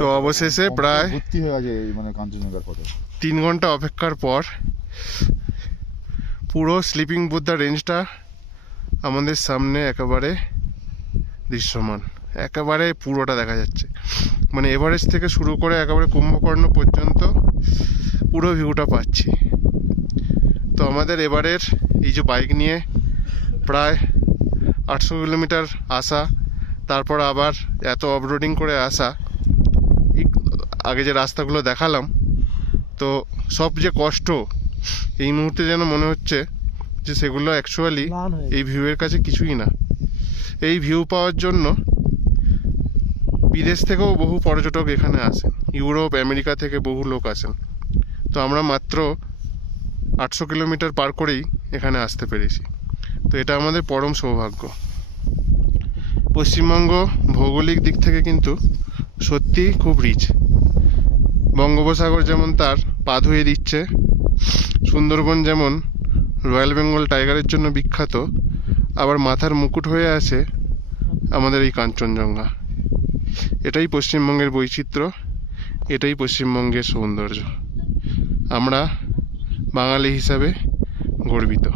তো অবশেষে প্রায় ভর্তি হয়ে গেছে মানে কাঞ্চনজঙ্ঘার পথে। তিন ঘণ্টা অপেক্ষার পর পুরো স্লিপিং বুদ্ধা রেঞ্জটা আমাদের সামনে একেবারে দৃশ্যমান। একেবারে পুরোটা দেখা যাচ্ছে। মানে এভারেস্ট থেকে শুরু করে একেবারে কুম্ভকর্ণ পর্যন্ত পুরো ভিউটা পাচ্ছি। তো আমাদের এবারের এই যে বাইক নিয়ে প্রায় আটশো কিলোমিটার আসা তারপর আবার এত অফরোডিং করে আসা আগে যে রাস্তাগুলো দেখালাম তো সব যে কষ্ট এই মুহূর্তে যেন মনে হচ্ছে যে সেগুলো অ্যাকচুয়ালি এই ভিউয়ের কাছে কিছুই না। এই ভিউ পাওয়ার জন্য বিদেশ থেকেও বহু পর্যটক এখানে আসেন। ইউরোপ আমেরিকা থেকে বহু লোক আসেন। তো আমরা মাত্র আটশো কিলোমিটার পার করেই এখানে আসতে পেরেছি। তো এটা আমাদের পরম সৌভাগ্য। পশ্চিমবঙ্গ ভৌগোলিক দিক থেকে কিন্তু সত্যি খুব রিচ বঙ্গোপসাগর যেমন তার পা ধুয়ে দিচ্ছে, সুন্দরবন যেমন রয়্যাল বেঙ্গল টাইগারের জন্য বিখ্যাত, আবার মাথার মুকুট হয়ে আছে আমাদের এই কাঞ্চনজঙ্ঘা। এটাই পশ্চিমবঙ্গের বৈচিত্র্য, এটাই পশ্চিমবঙ্গের সৌন্দর্য। আমরা বাঙালি হিসাবে গর্বিত।